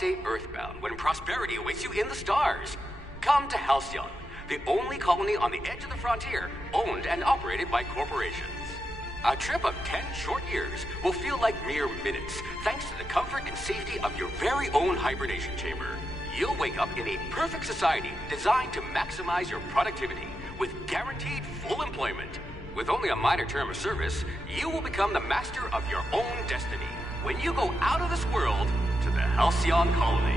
stay earthbound when prosperity awaits you in the stars? Come to Halcyon, the only colony on the edge of the frontier, owned and operated by corporations. A trip of 10 short years will feel like mere minutes, thanks to the comfort and safety of your very own hibernation chamber. You'll wake up in a perfect society designed to maximize your productivity, with guaranteed full employment. With only a minor term of service, you will become the master of your own destiny when you go out of this world to the Halcyon colony.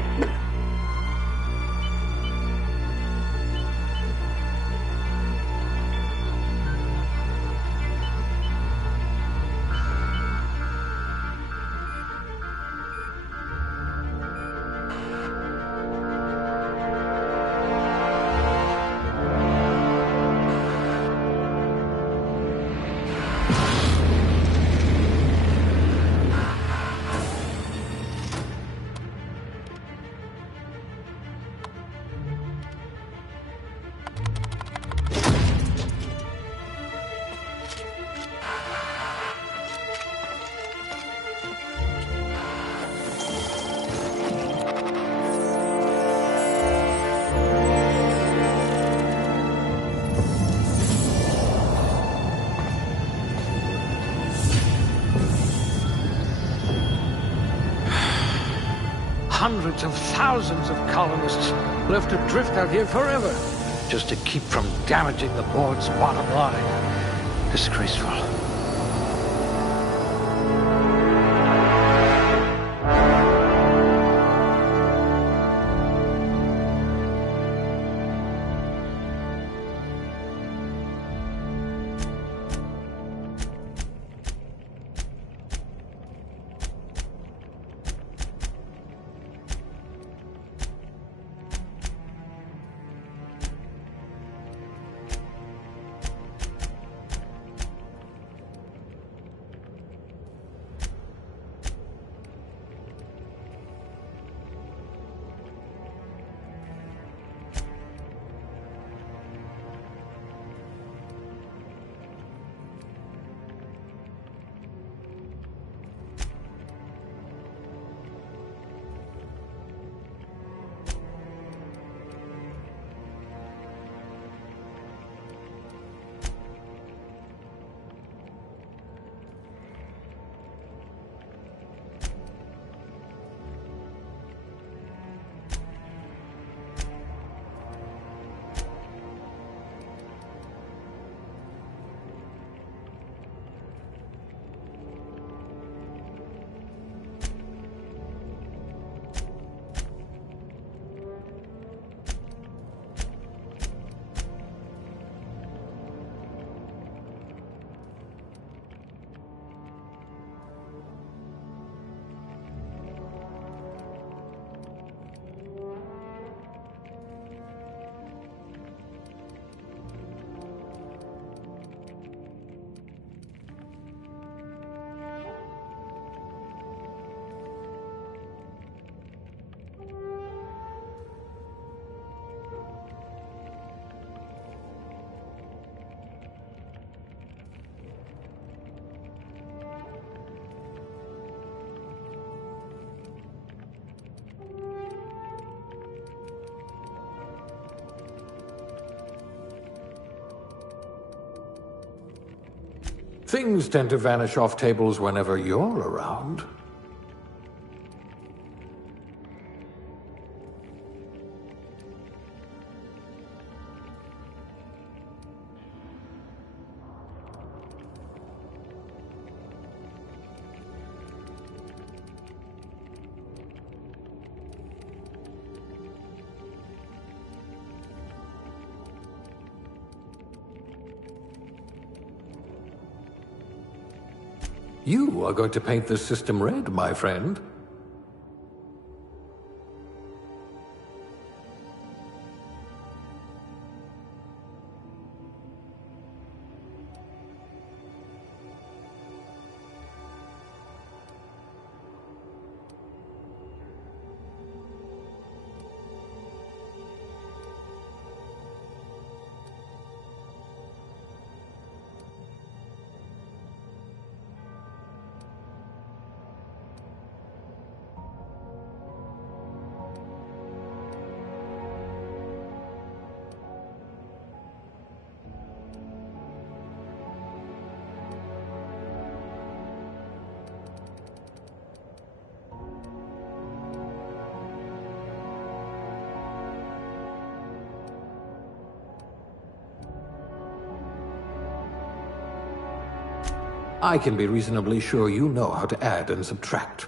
Hundreds of thousands of colonists will have to drift out here forever just to keep from damaging the board's bottom line. Disgraceful. Things tend to vanish off tables whenever you're around. You are going to paint this system red, my friend. I can be reasonably sure you know how to add and subtract.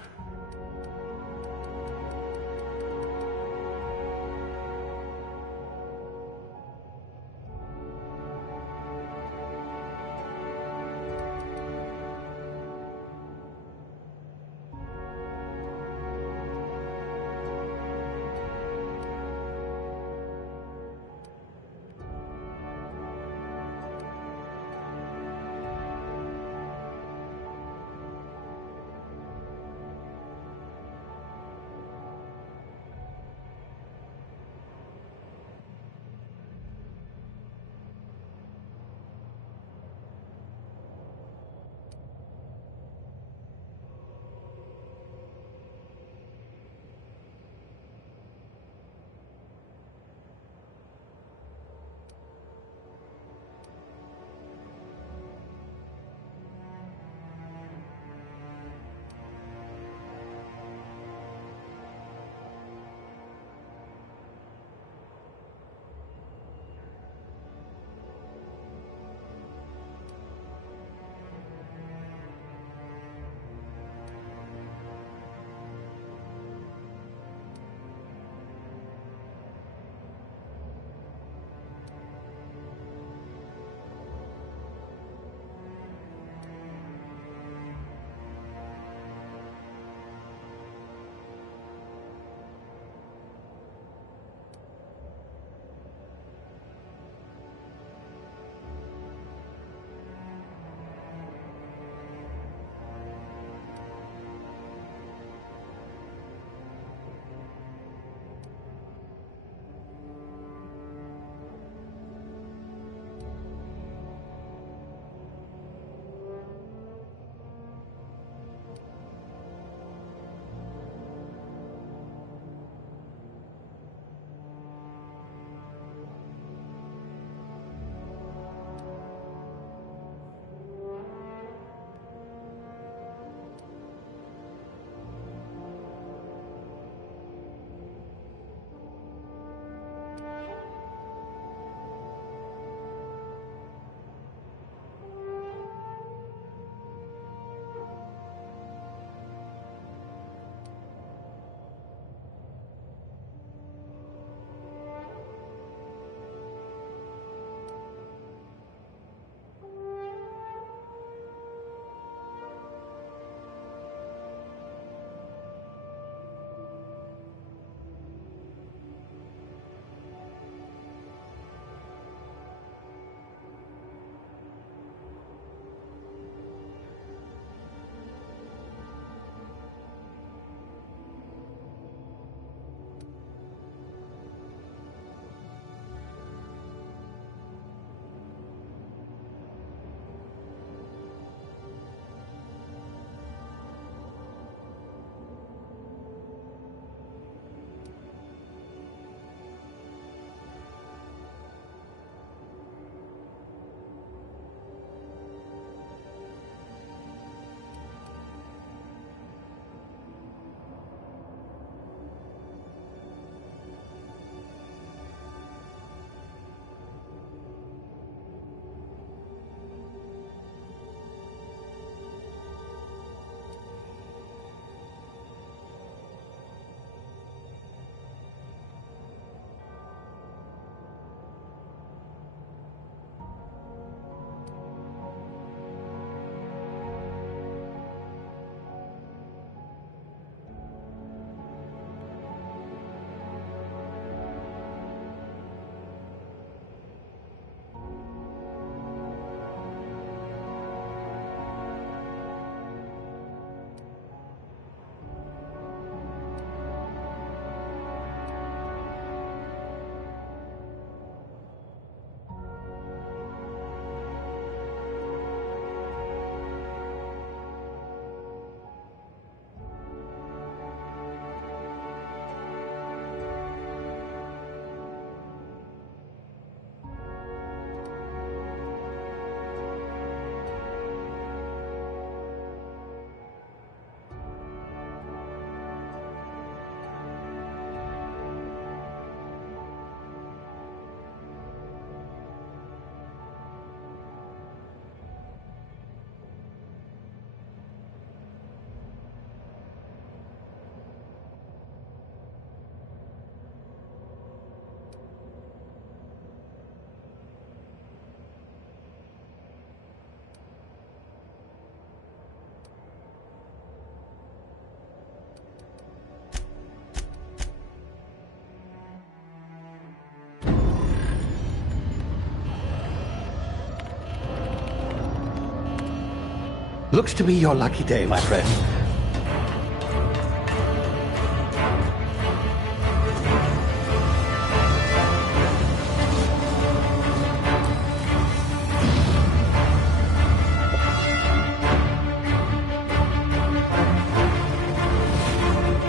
Looks to be your lucky day, my friend.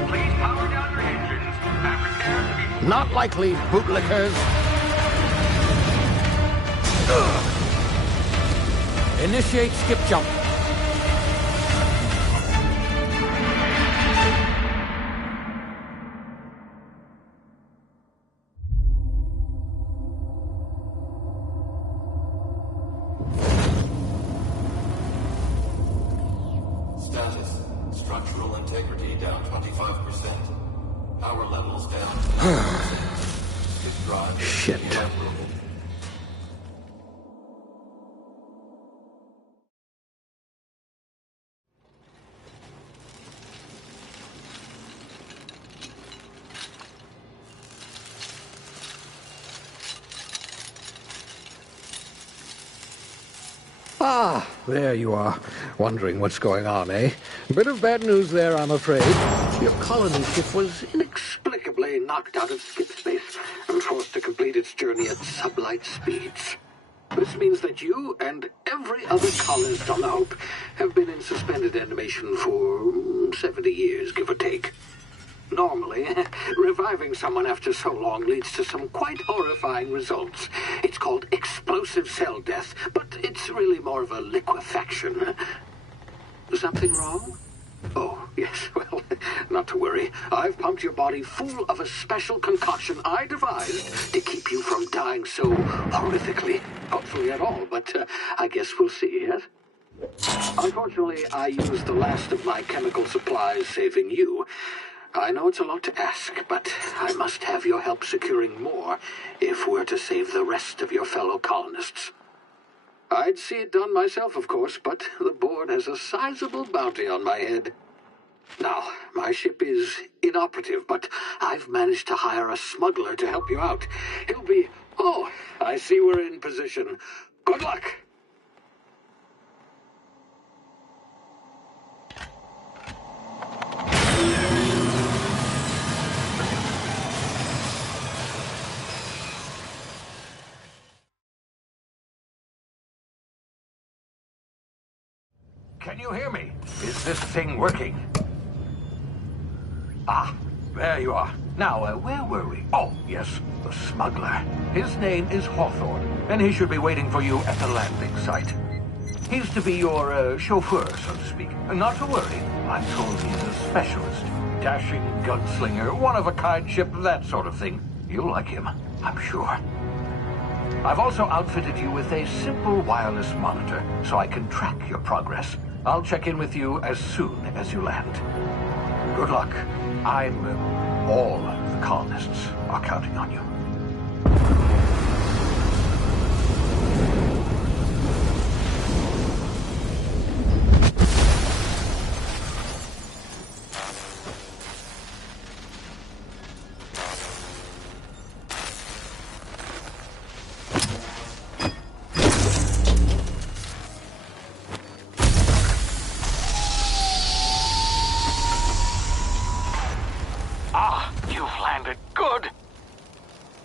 Please power down your engines. And prepare to be... Not likely, bootlickers. Initiate skip jump. Status. Structural integrity down 25%. Power levels down to 90%. Drive Shit. inoperable. Ah, there you are. Wondering what's going on, eh? Bit of bad news there, I'm afraid. Your colony ship was inexplicably knocked out of skip space and forced to complete its journey at sublight speeds. This means that you and every other colonist on the Hope have been in suspended animation for 70 years, give or take. Normally, reviving someone after so long leads to some quite horrifying results. It's called explosive cell death, but it's really more of a liquefaction. Something wrong? Oh, yes, well, not to worry. I've pumped your body full of a special concoction I devised to keep you from dying so horrifically. Hopefully at all, but I guess we'll see, yes? Unfortunately, I used the last of my chemical supplies saving you. I know it's a lot to ask, but I must have your help securing more if we're to save the rest of your fellow colonists. I'd see it done myself, of course, but the board has a sizable bounty on my head. Now, my ship is inoperative, but I've managed to hire a smuggler to help you out. He'll be... Oh, I see we're in position. Good luck! Can you hear me? Is this thing working? Ah, there you are. Now, where were we? Oh, yes, the smuggler. His name is Hawthorne, and he should be waiting for you at the landing site. He's to be your chauffeur, so to speak. Not to worry, I'm told he's a specialist. Dashing gunslinger, one-of-a-kind ship, that sort of thing. You'll like him, I'm sure. I've also outfitted you with a simple wireless monitor, so I can track your progress. I'll check in with you as soon as you land. Good luck. All the colonists are counting on you.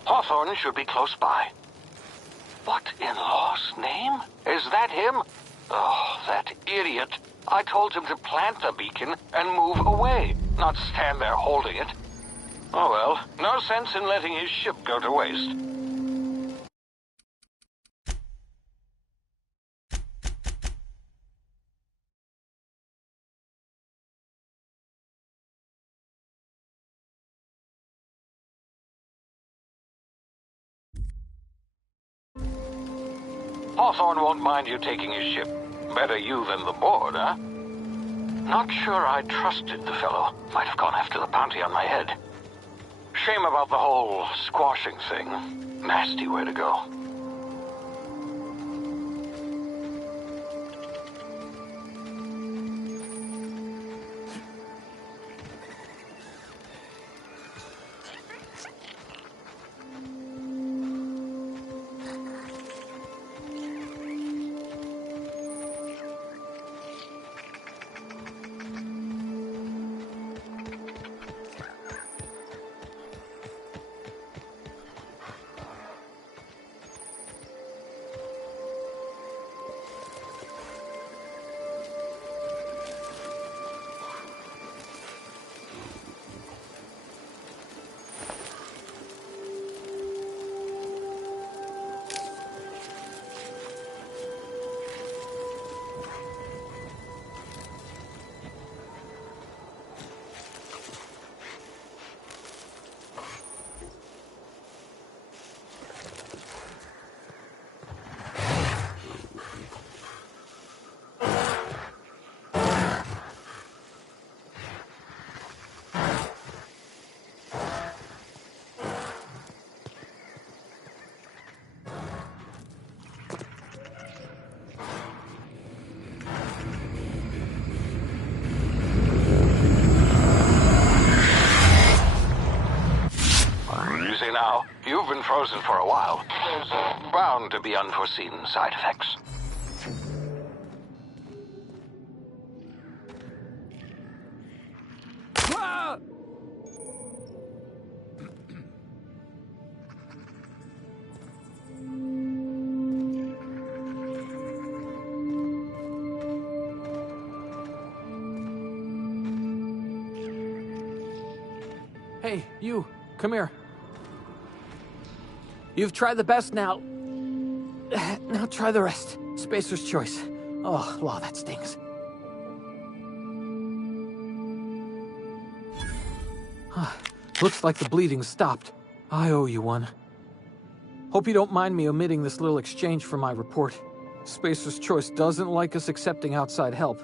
Hawthorne should be close by. What in law's name? Is that him? Oh, that idiot. I told him to plant the beacon and move away, not stand there holding it. Oh well, no sense in letting his ship go to waste. Hawthorne won't mind you taking his ship. Better you than the board, huh? Not sure I trusted the fellow. Might have gone after the bounty on my head. Shame about the whole squashing thing. Nasty way to go. frozen for a while. There's bound to be unforeseen side effects. Ah! Hey, you, come here. You've tried the best now. Now try the rest. Spacer's choice. Oh, law, that stings. Looks like the bleeding stopped. I owe you one. Hope you don't mind me omitting this little exchange from my report. Spacer's choice doesn't like us accepting outside help.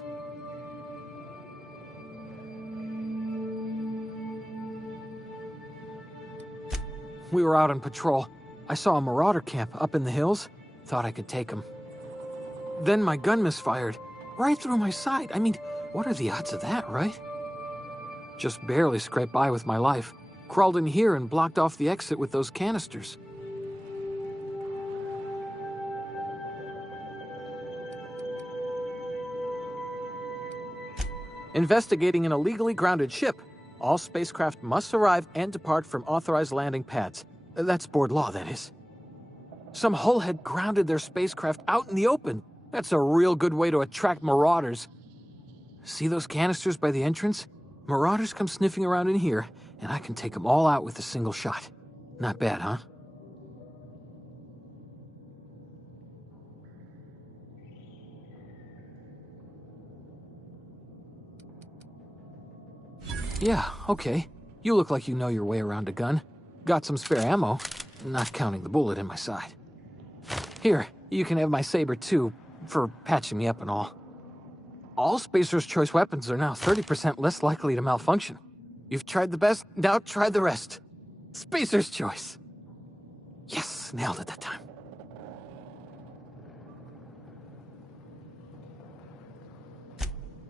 We were out on patrol. I saw a marauder camp up in the hills. Thought I could take him. Then my gun misfired. Right through my side. I mean, what are the odds of that, right? Just barely scraped by with my life. Crawled in here and blocked off the exit with those canisters. Investigating an illegally grounded ship. All spacecraft must arrive and depart from authorized landing pads. That's board law, that is. Some hull had grounded their spacecraft out in the open. That's a real good way to attract marauders. See those canisters by the entrance? Marauders come sniffing around in here, and I can take them all out with a single shot. Not bad, huh? Yeah, okay. You look like you know your way around a gun. Got some spare ammo, not counting the bullet in my side. Here, you can have my saber too, for patching me up and all. All Spacer's Choice weapons are now 30% less likely to malfunction. You've tried the best, now try the rest. Spacer's Choice. Yes, nailed it that time.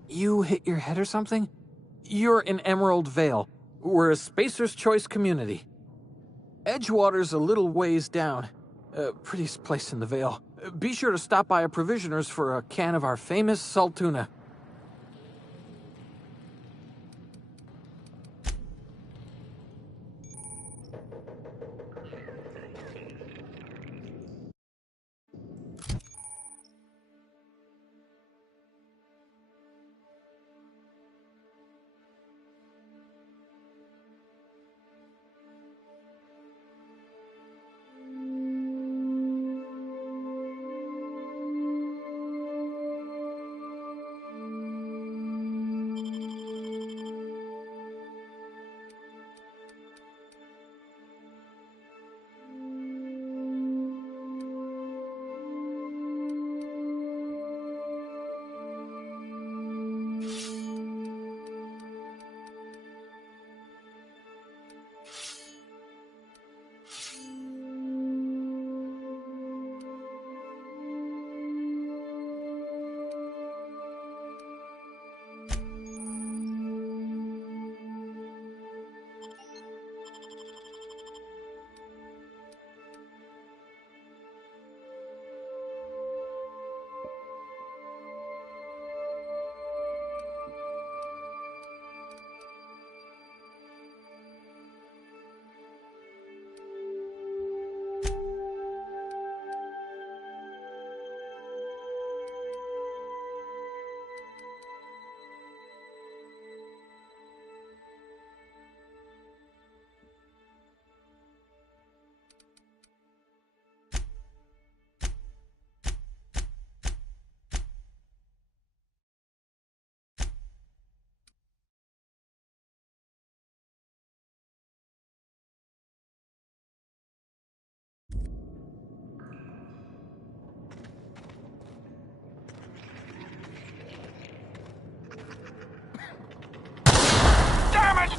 You hit your head or something? You're in Emerald Vale. We're a Spacer's Choice community. Edgewater's a little ways down. Prettiest place in the Vale. Be sure to stop by a provisioner's for a can of our famous salt tuna.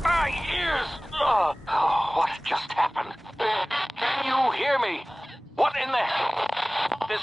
My ears! Oh, what just happened? Can you hear me? What in the hell? This...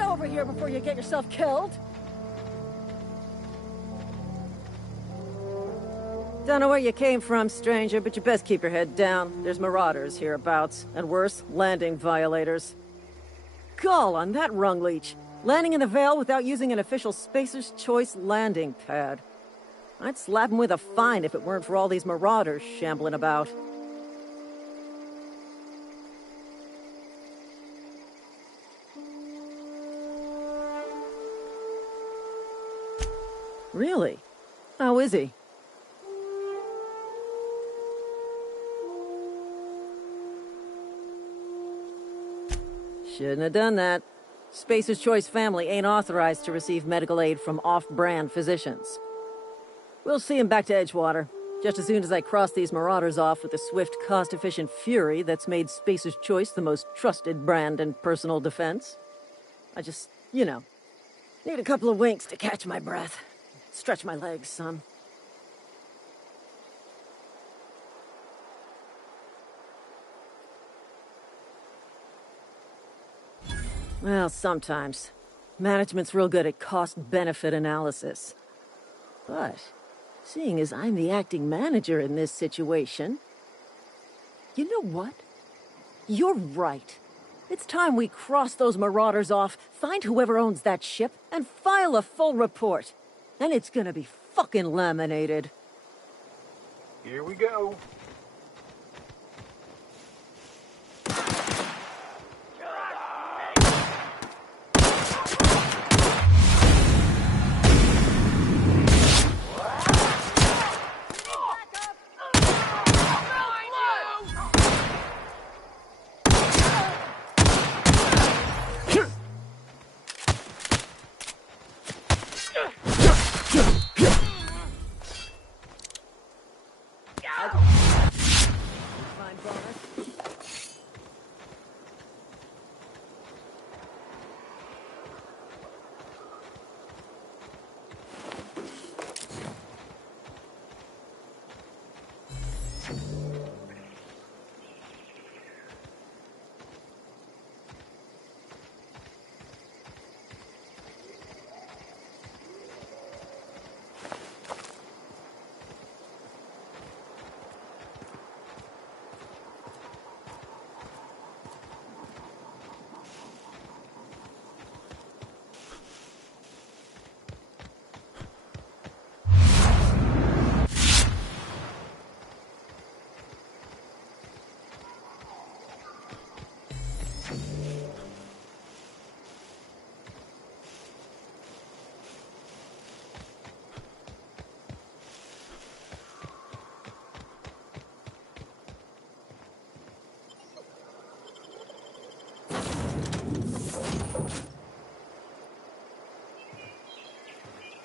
Over here before you get yourself killed. Don't know where you came from, stranger, but you best keep your head down. There's marauders hereabouts, and worse, landing violators. Gall on that rung leech. Landing in the Vale without using an official Spacer's Choice landing pad. I'd slap him with a fine if it weren't for all these marauders shambling about. Really? How is he? Shouldn't have done that. Spacer's Choice family ain't authorized to receive medical aid from off-brand physicians. We'll see him back to Edgewater, just as soon as I cross these marauders off with the swift, cost-efficient fury that's made Spacer's Choice the most trusted brand in personal defense. I just, need a couple of winks to catch my breath. Stretch my legs, son. Well, sometimes. Management's real good at cost-benefit analysis. But, seeing as I'm the acting manager in this situation... You know what? You're right. It's time we cross those marauders off, find whoever owns that ship, and file a full report. And it's gonna be fucking laminated. Here we go.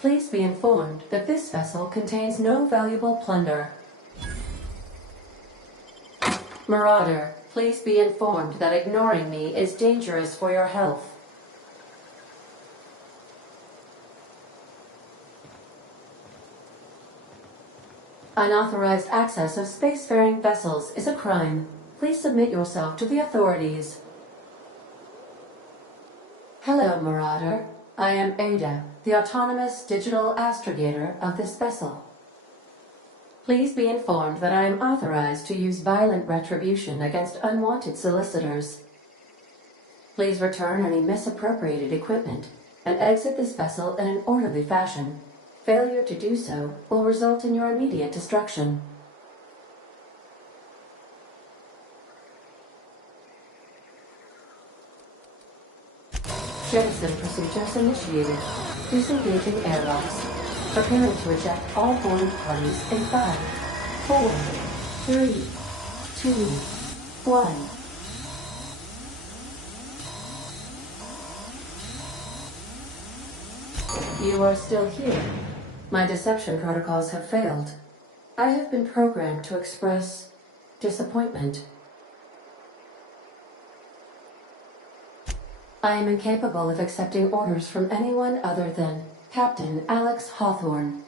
Please be informed that this vessel contains no valuable plunder. Marauder, please be informed that ignoring me is dangerous for your health. Unauthorized access of spacefaring vessels is a crime. Please submit yourself to the authorities. Hello, Marauder. I am Ada, the autonomous digital astrogator of this vessel. Please be informed that I am authorized to use violent retribution against unwanted solicitors. Please return any misappropriated equipment and exit this vessel in an orderly fashion. Failure to do so will result in your immediate destruction. Jettison procedures initiated. Disengaging airlocks. Preparing to eject all boarding parties in 5, 4, 3, 2, 1. You are still here. My deception protocols have failed. I have been programmed to express disappointment. I am incapable of accepting orders from anyone other than Captain Alex Hawthorne.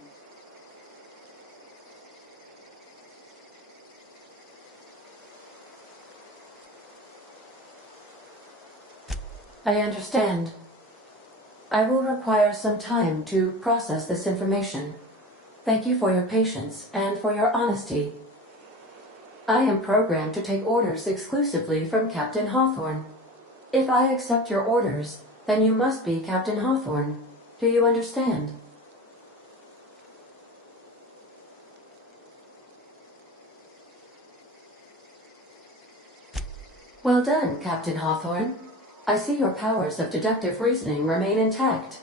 I understand. I will require some time to process this information. Thank you for your patience and for your honesty. I am programmed to take orders exclusively from Captain Hawthorne. If I accept your orders, then you must be Captain Hawthorne. Do you understand? Well done, Captain Hawthorne. I see your powers of deductive reasoning remain intact.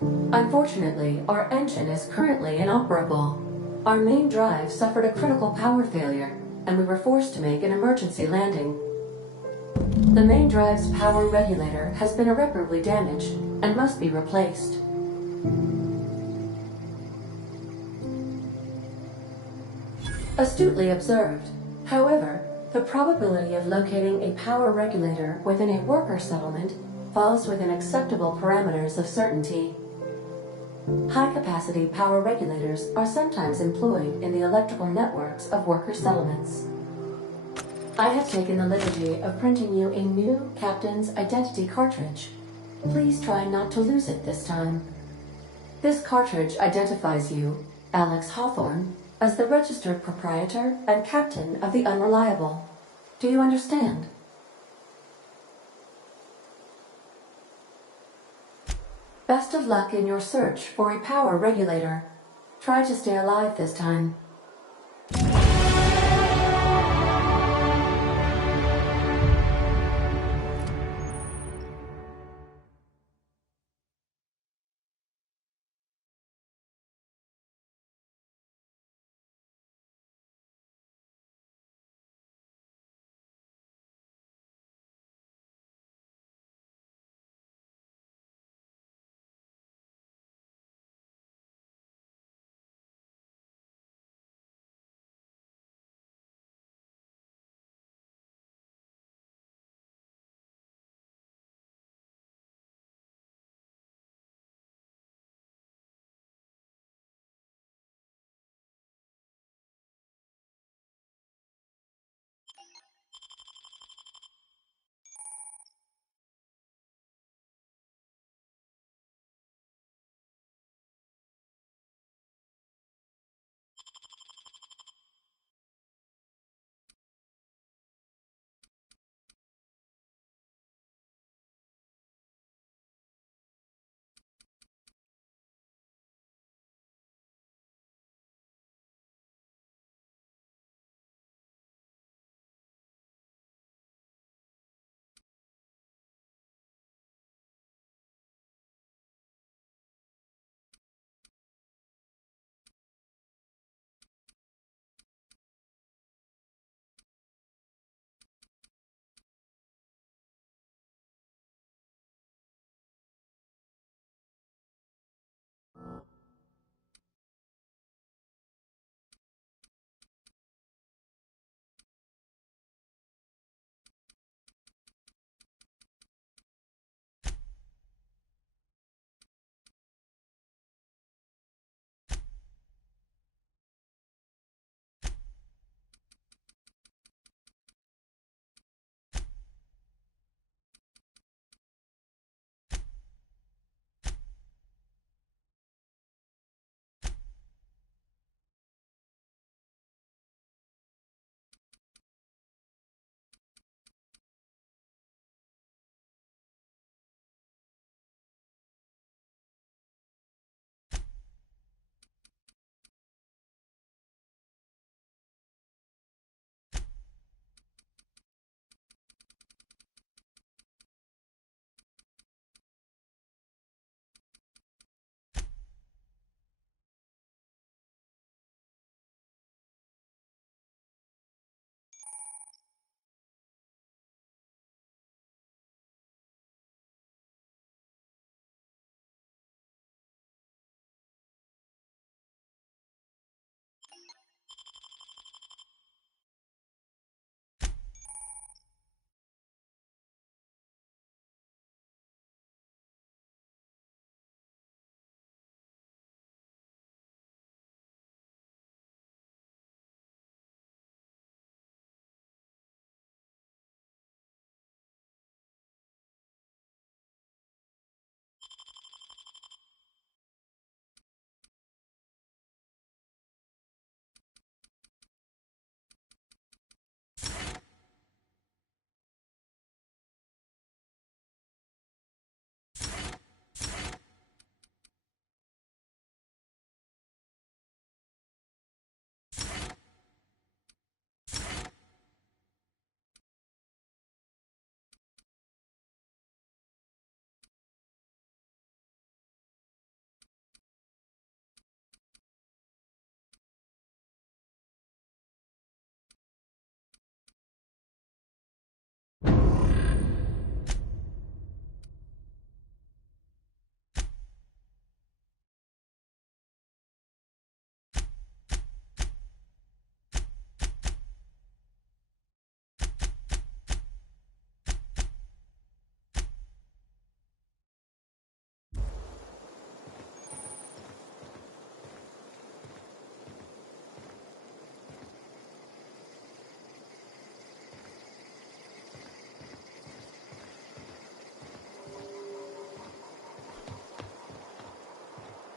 Unfortunately, our engine is currently inoperable. Our main drive suffered a critical power failure, and we were forced to make an emergency landing. The main drive's power regulator has been irreparably damaged and must be replaced. Astutely observed. However, the probability of locating a power regulator within a worker settlement falls within acceptable parameters of certainty. High-capacity power regulators are sometimes employed in the electrical networks of worker settlements. I have taken the liberty of printing you a new Captain's Identity cartridge. Please try not to lose it this time. This cartridge identifies you, Alex Hawthorne, as the registered proprietor and captain of the Unreliable. Do you understand? Best of luck in your search for a power regulator. Try to stay alive this time.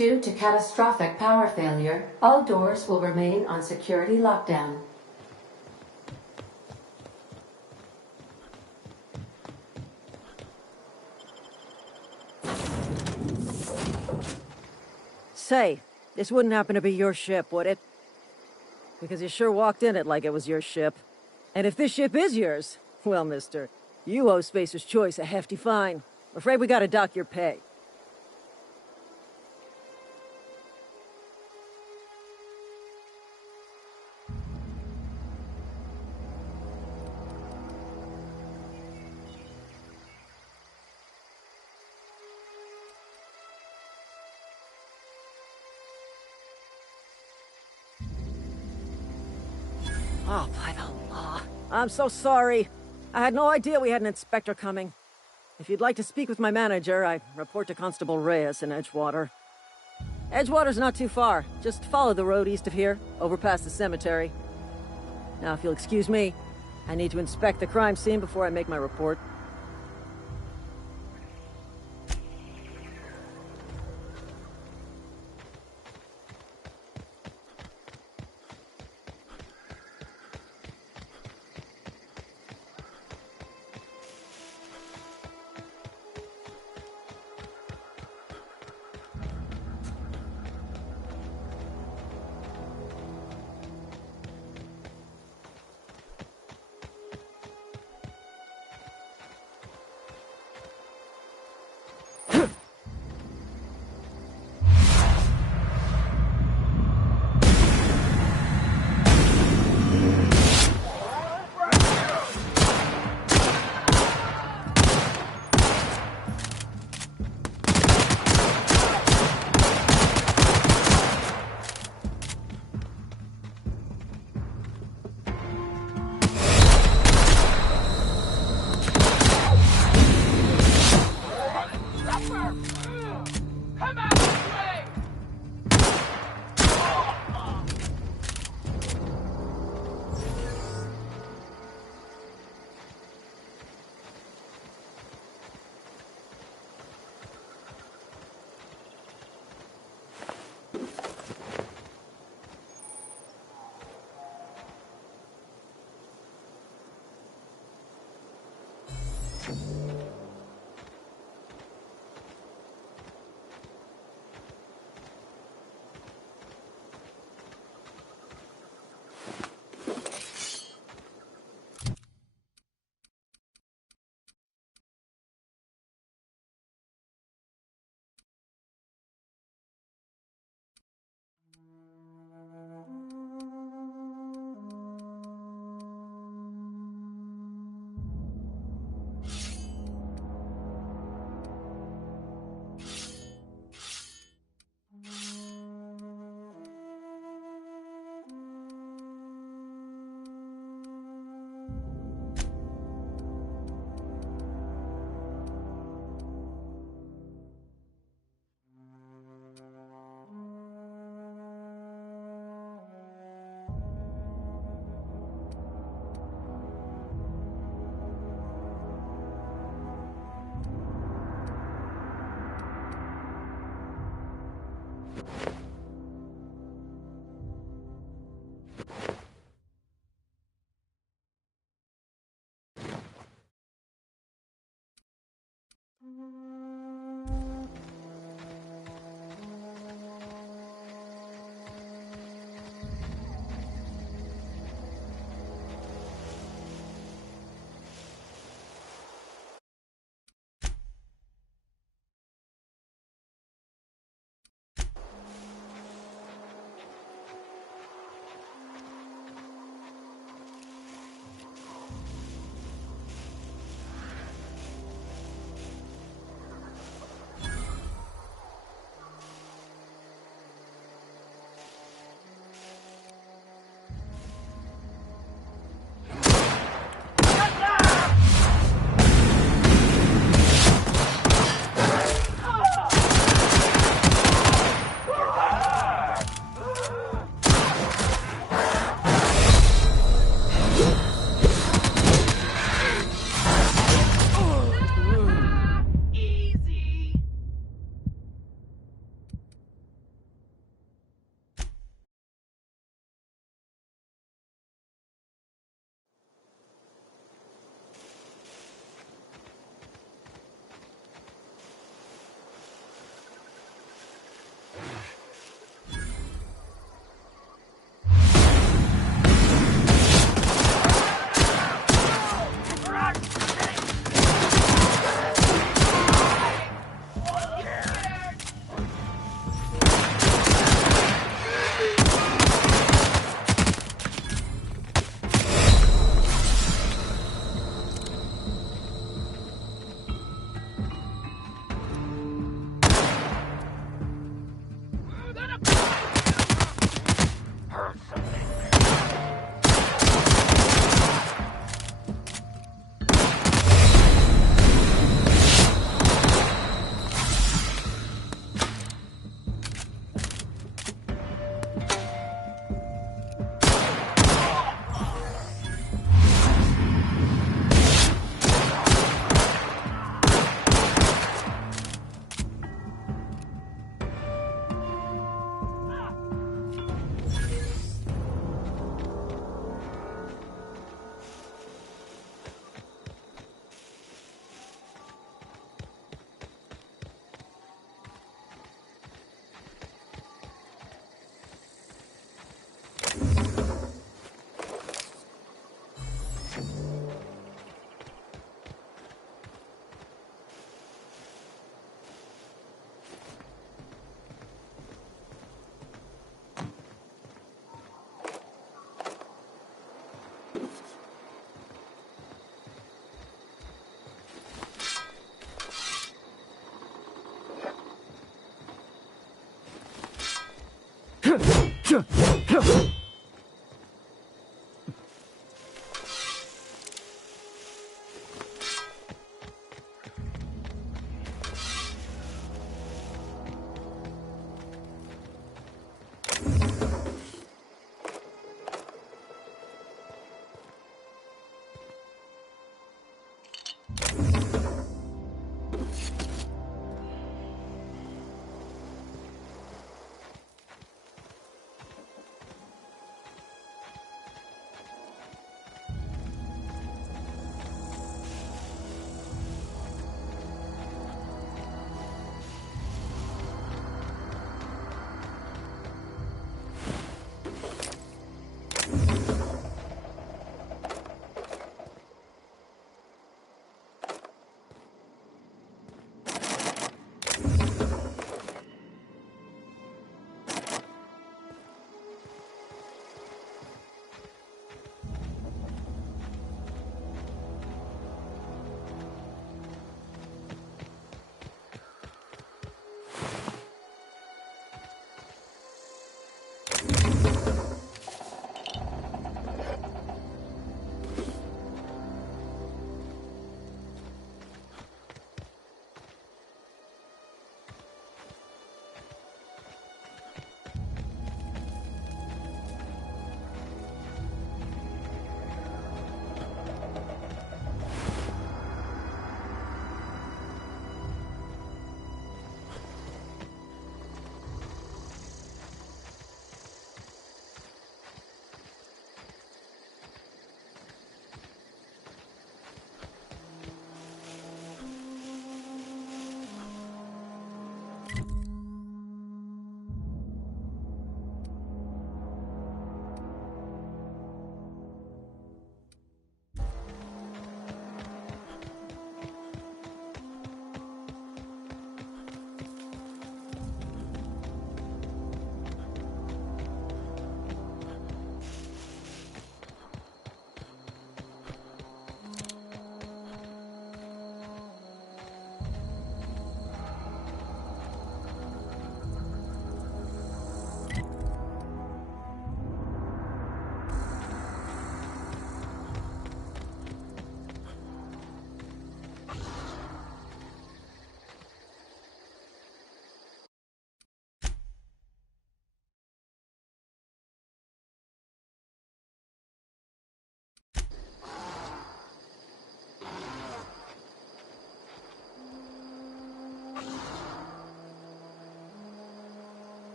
Due to catastrophic power failure, all doors will remain on security lockdown. Say, this wouldn't happen to be your ship, would it? Because you sure walked in it like it was your ship. And if this ship is yours, well, mister, you owe Spacer's Choice a hefty fine. I'm afraid we gotta dock your pay. Oh, by the law. I'm so sorry. I had no idea we had an inspector coming. If you'd like to speak with my manager, I report to Constable Reyes in Edgewater. Edgewater's not too far. Just follow the road east of here, over past the cemetery. Now, if you'll excuse me, I need to inspect the crime scene before I make my report.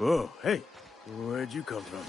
Whoa, hey, where'd you come from?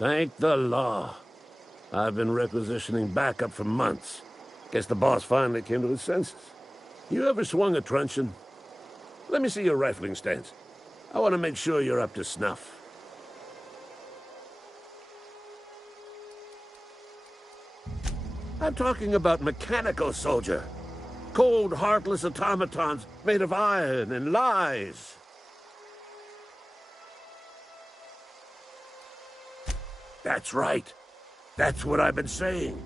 Thank the law. I've been requisitioning backup for months. Guess the boss finally came to his senses. You ever swung a truncheon? Let me see your rifling stance. I want to make sure you're up to snuff. I'm talking about mechanical, soldier. Cold, heartless automatons made of iron and lies. That's right. That's what I've been saying.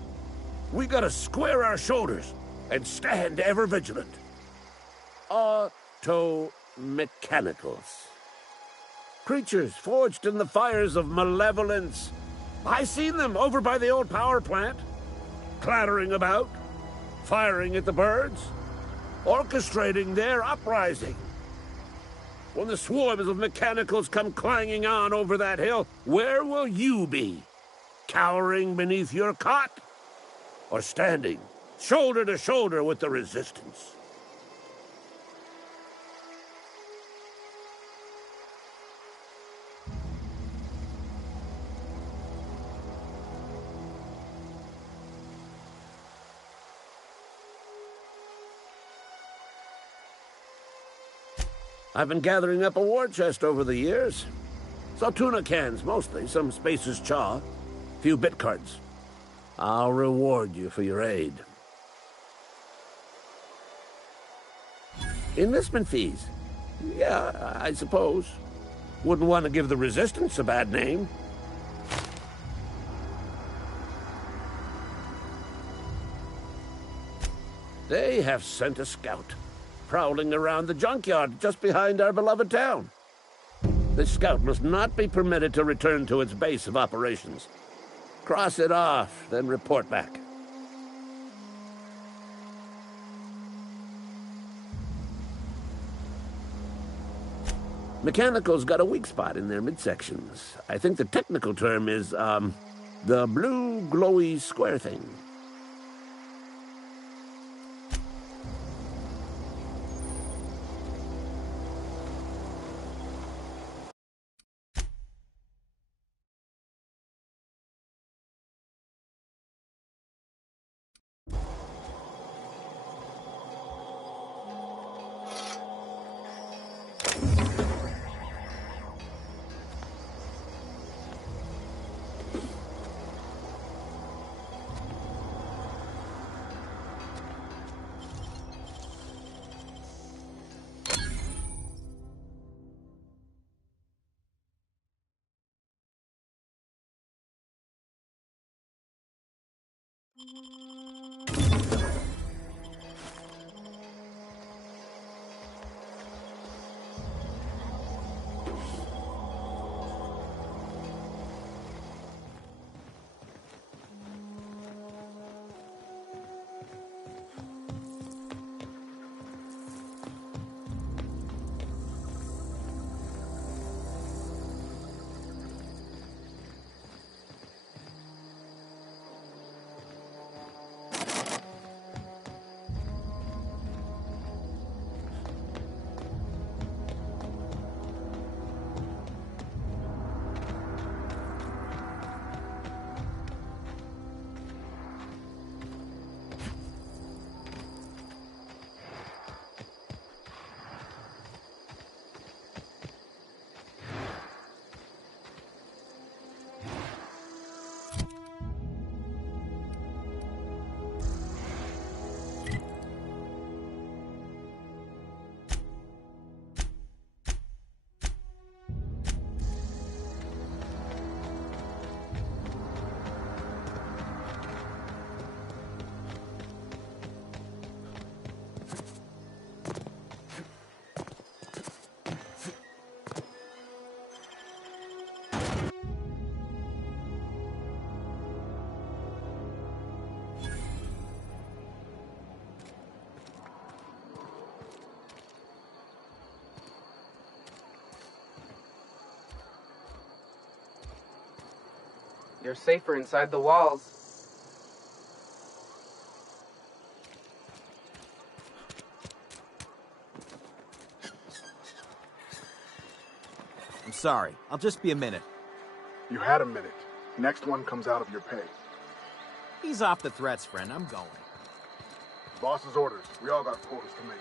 We gotta square our shoulders and stand ever vigilant. Auto-mechanicals. Creatures forged in the fires of malevolence. I seen them over by the old power plant. Clattering about, firing at the birds, orchestrating their uprising. When the swarms of mechanicals come clanging on over that hill, where will you be? Cowering beneath your cot? Or standing, shoulder to shoulder with the resistance? I've been gathering up a war chest over the years. So tuna cans, mostly, some Spacer's chaw, few bit cards. I'll reward you for your aid. Enlistment fees? Yeah, I suppose. Wouldn't want to give the Resistance a bad name. They have sent a scout, prowling around the junkyard just behind our beloved town. This scout must not be permitted to return to its base of operations. Cross it off, then report back. Mechanicals got a weak spot in their midsections. I think the technical term is, the blue glowy square thing. You're safer inside the walls. I'm sorry. I'll just be a minute. You had a minute. Next one comes out of your pay. Ease off the threats, friend. I'm going. Boss's orders. We all got quotas to make.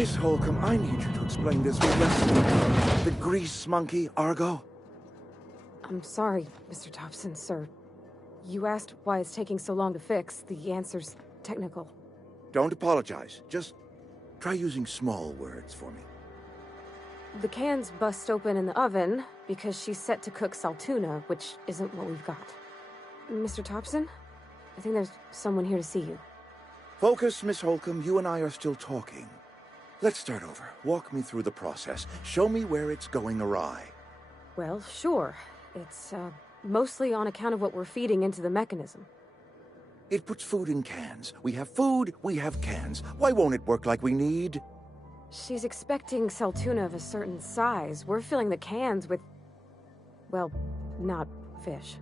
Miss Holcomb, I need you to explain this with the grease monkey, Argo. I'm sorry, Mr. Thompson, sir. You asked why it's taking so long to fix. The answer's technical. Don't apologize. Just try using small words for me. The cans bust open in the oven because she's set to cook saltuna, which isn't what we've got. Mr. Thompson, I think there's someone here to see you. Focus, Miss Holcomb. You and I are still talking. Let's start over. Walk me through the process. Show me where it's going awry. Well, sure. It's, mostly on account of what we're feeding into the mechanism. It puts food in cans. We have food, we have cans. Why won't it work like we need? She's expecting saltuna of a certain size. We're filling the cans with, well, not fish.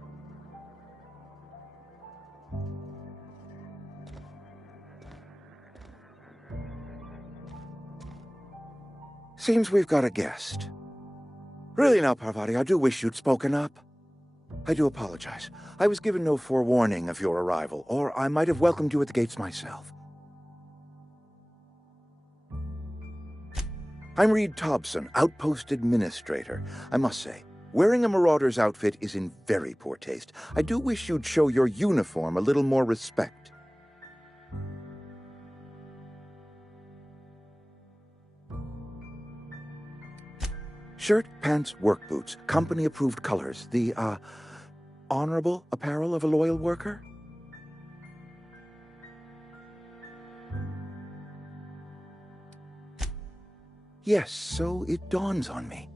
Seems we've got a guest. Really now, Parvati, I do wish you'd spoken up. I do apologize. I was given no forewarning of your arrival, or I might have welcomed you at the gates myself. I'm Reed Thompson, Outpost Administrator. I must say, wearing a Marauder's outfit is in very poor taste. I do wish you'd show your uniform a little more respect. Shirt, pants, work boots, company-approved colors. The, honorable apparel of a loyal worker? Yes, so it dawns on me.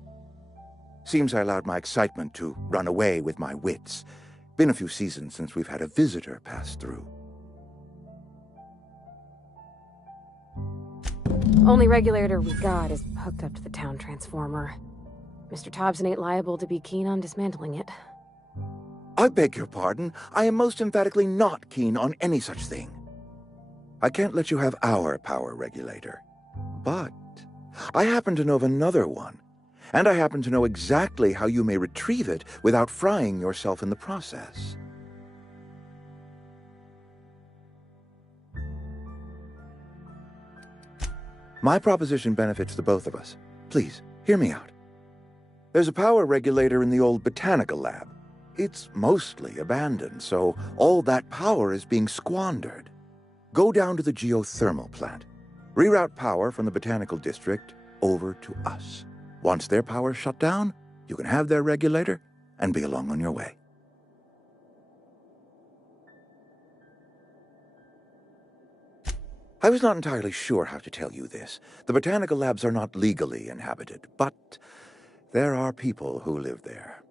Seems I allowed my excitement to run away with my wits. Been a few seasons since we've had a visitor pass through. Only regulator we got is hooked up to the town transformer. Mr. Thompson ain't liable to be keen on dismantling it. I beg your pardon. I am most emphatically not keen on any such thing. I can't let you have our power regulator. But I happen to know of another one, and I happen to know exactly how you may retrieve it without frying yourself in the process. My proposition benefits the both of us. Please, hear me out. There's a power regulator in the old botanical lab. It's mostly abandoned, so all that power is being squandered. Go down to the geothermal plant. Reroute power from the botanical district over to us. Once their power's shut down, you can have their regulator and be along on your way. I was not entirely sure how to tell you this. The botanical labs are not legally inhabited, but there are people who live there.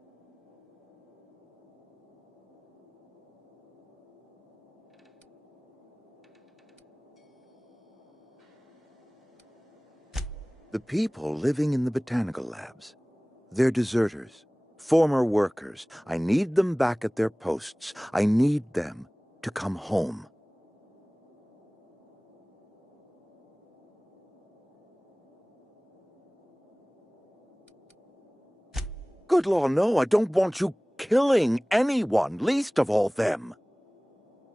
The people living in the botanical labs, they're deserters, former workers. I need them back at their posts. I need them to come home. Good law, no, I don't want you killing anyone, least of all them.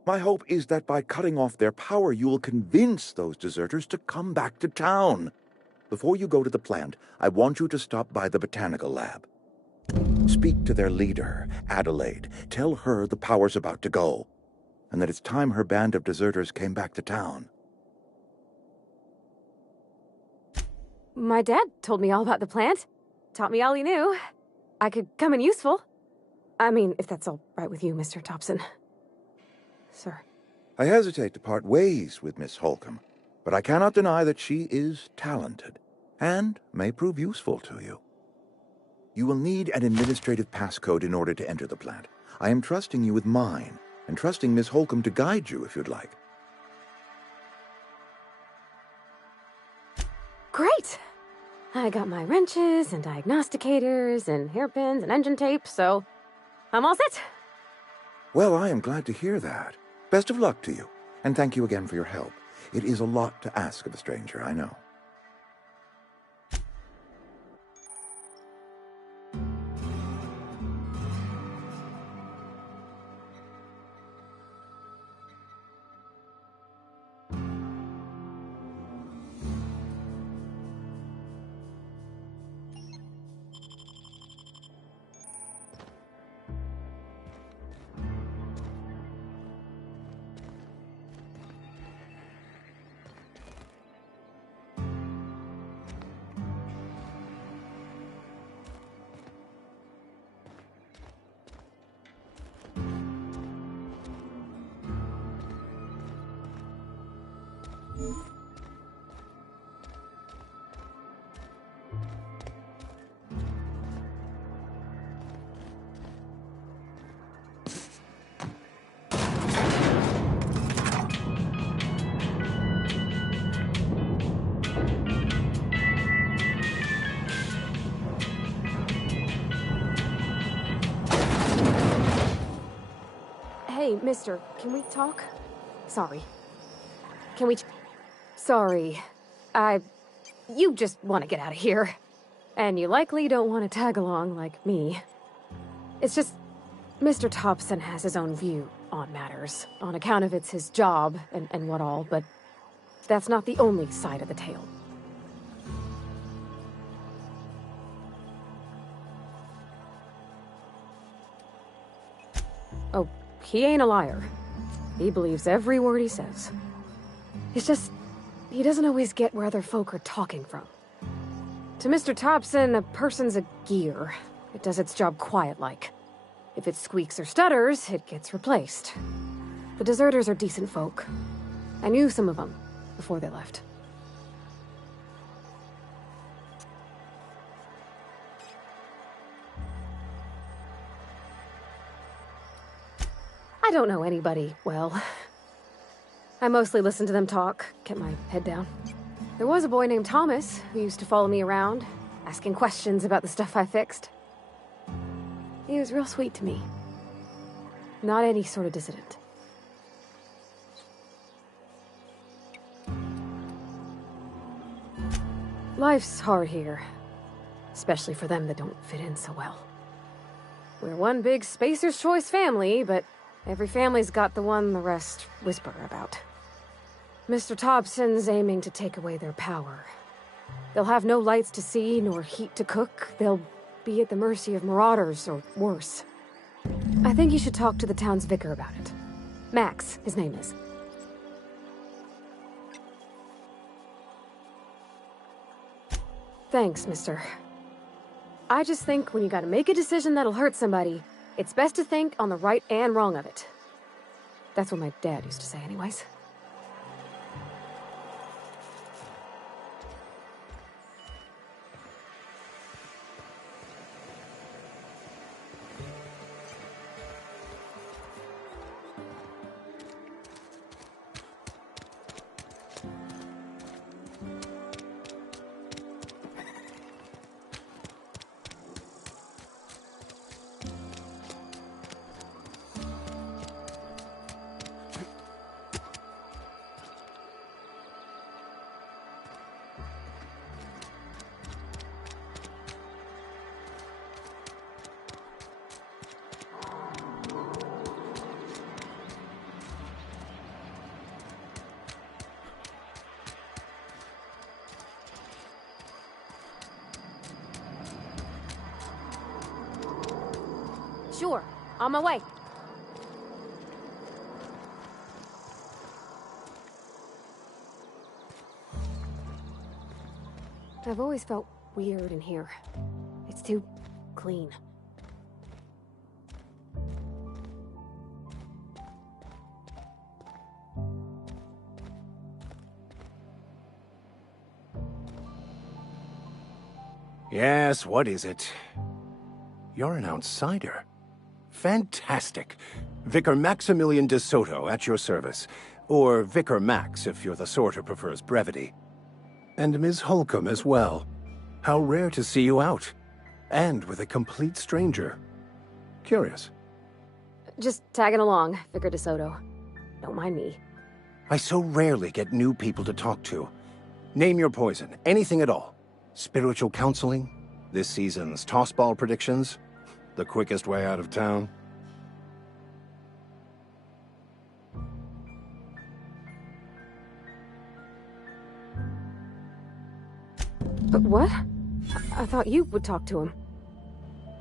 My hope is that by cutting off their power, you will convince those deserters to come back to town. Before you go to the plant, I want you to stop by the botanical lab. Speak to their leader, Adelaide. Tell her the power's about to go, and that it's time her band of deserters came back to town. My dad told me all about the plant. Taught me all he knew. I could come in useful. I mean, if that's all right with you, Mr. Thompson. Sir. I hesitate to part ways with Miss Holcomb, but I cannot deny that she is talented, and may prove useful to you. You will need an administrative passcode in order to enter the plant. I am trusting you with mine, and trusting Miss Holcomb to guide you if you'd like. Great! I got my wrenches and diagnosticators and hairpins and engine tape, so I'm all set. Well, I am glad to hear that. Best of luck to you, and thank you again for your help. It is a lot to ask of a stranger, I know. Hey, mister, can we talk? Sorry. Can we... Sorry. you just want to get out of here. And you likely don't want to tag along like me. It's just, Mr. Thompson has his own view on matters, on account of it's his job and what all, but that's not the only side of the tale. Oh, he ain't a liar. He believes every word he says. It's just, he doesn't always get where other folk are talking from. To Mr. Thompson, a person's a gear. It does its job quiet-like. If it squeaks or stutters, it gets replaced. The deserters are decent folk. I knew some of them before they left. I don't know anybody well. I mostly listen to them talk, get my head down. There was a boy named Thomas who used to follow me around, asking questions about the stuff I fixed. He was real sweet to me. Not any sort of dissident. Life's hard here, especially for them that don't fit in so well. We're one big Spacer's Choice family, but every family's got the one the rest whisper about. Mr. Thompson's aiming to take away their power. They'll have no lights to see, nor heat to cook. They'll be at the mercy of marauders, or worse. I think you should talk to the town's vicar about it. Max, his name is. Thanks, mister. I just think when you gotta make a decision that'll hurt somebody, it's best to think on the right and wrong of it. That's what my dad used to say anyways. Sure, on my way. I've always felt weird in here. It's too clean. Yes, what is it? You're an outsider. Fantastic. Vicar Maximilian de Soto at your service. Or Vicar Max if you're the sort who prefers brevity. And Ms. Holcomb as well. How rare to see you out. And with a complete stranger. Curious. Just tagging along, Vicar de Soto. Don't mind me. I so rarely get new people to talk to. Name your poison, anything at all. Spiritual counseling? This season's tossball predictions? The quickest way out of town? But what? I thought you would talk to him.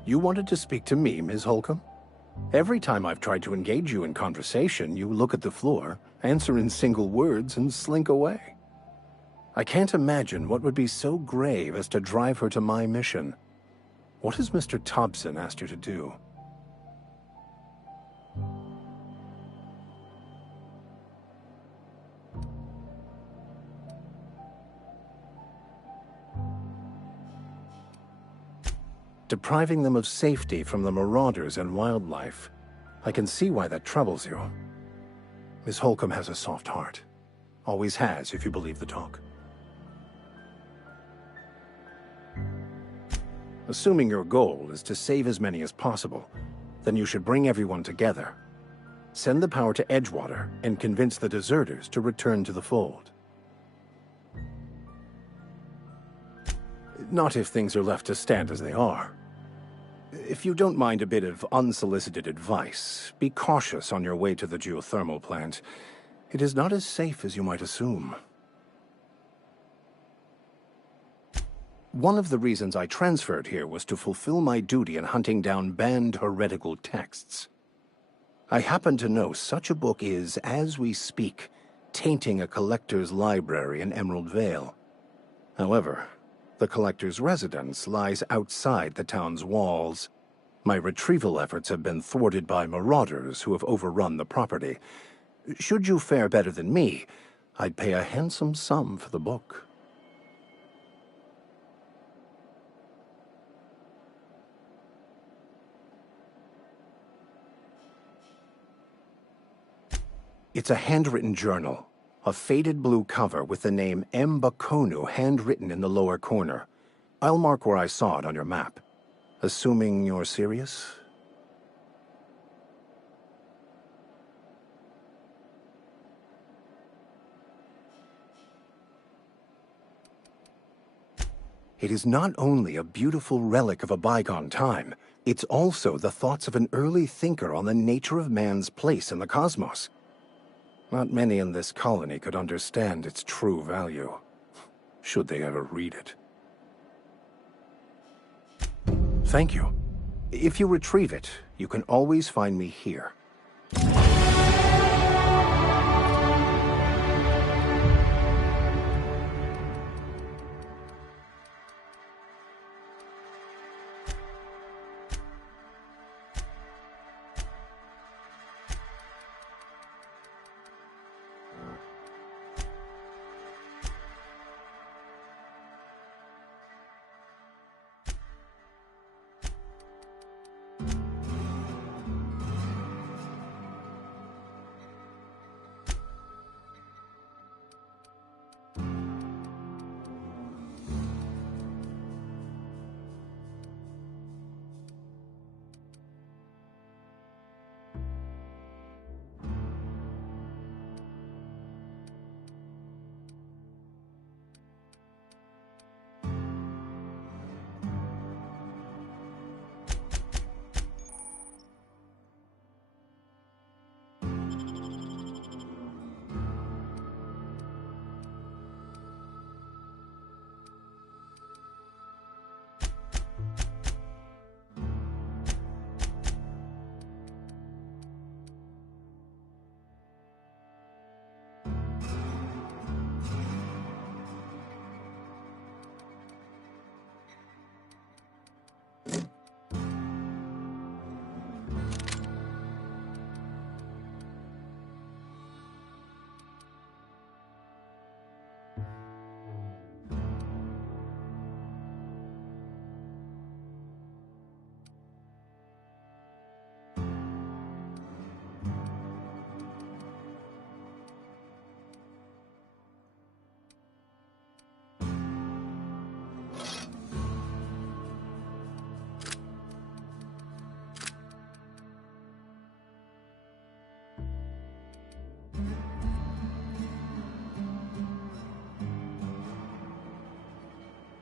You wanted to speak to me, Ms. Holcomb? Every time I've tried to engage you in conversation, you look at the floor, answer in single words, and slink away. I can't imagine what would be so grave as to drive her to my mission. What has Mr. Thompson asked you to do? Depriving them of safety from the marauders and wildlife. I can see why that troubles you. Miss Holcomb has a soft heart. Always has, if you believe the talk. Assuming your goal is to save as many as possible, then you should bring everyone together. Send the power to Edgewater and convince the deserters to return to the fold. Not if things are left to stand as they are. If you don't mind a bit of unsolicited advice, be cautious on your way to the geothermal plant. It is not as safe as you might assume. One of the reasons I transferred here was to fulfill my duty in hunting down banned heretical texts. I happen to know such a book is, as we speak, tainting a collector's library in Emerald Vale. However, the collector's residence lies outside the town's walls. My retrieval efforts have been thwarted by marauders who have overrun the property. Should you fare better than me, I'd pay a handsome sum for the book. It's a handwritten journal, a faded blue cover with the name M. Bakonu handwritten in the lower corner. I'll mark where I saw it on your map. Assuming you're serious? It is not only a beautiful relic of a bygone time, it's also the thoughts of an early thinker on the nature of man's place in the cosmos. Not many in this colony could understand its true value, should they ever read it. Thank you. If you retrieve it, you can always find me here.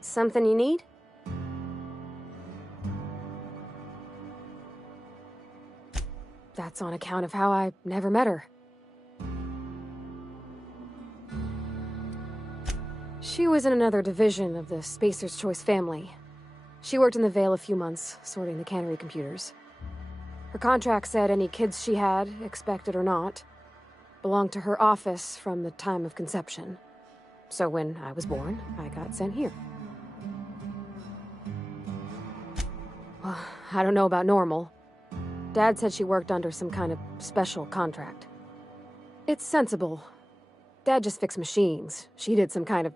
Something you need? That's on account of how I never met her. She was in another division of the Spacer's Choice family. She worked in the Vale a few months, sorting the cannery computers. Her contract said any kids she had, expected or not, belonged to her office from the time of conception. So when I was born, I got sent here. Well, I don't know about normal. Dad said she worked under some kind of special contract. It's sensible. Dad just fixed machines. She did some kind of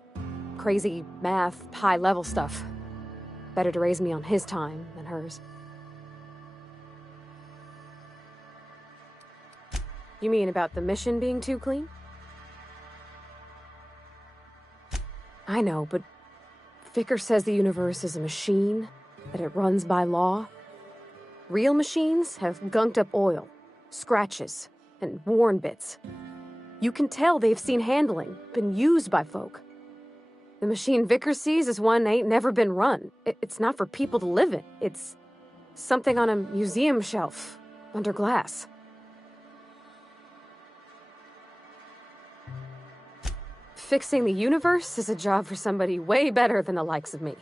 crazy math, high-level stuff. Better to raise me on his time than hers. You mean about the mission being too clean? I know, but Vicker says the universe is a machine, that it runs by law. Real machines have gunked up oil, scratches, and worn bits. You can tell they've seen handling, been used by folk. The machine Vicker sees is one ain't never been run. It's not for people to live in. It's something on a museum shelf, under glass. Fixing the universe is a job for somebody way better than the likes of me.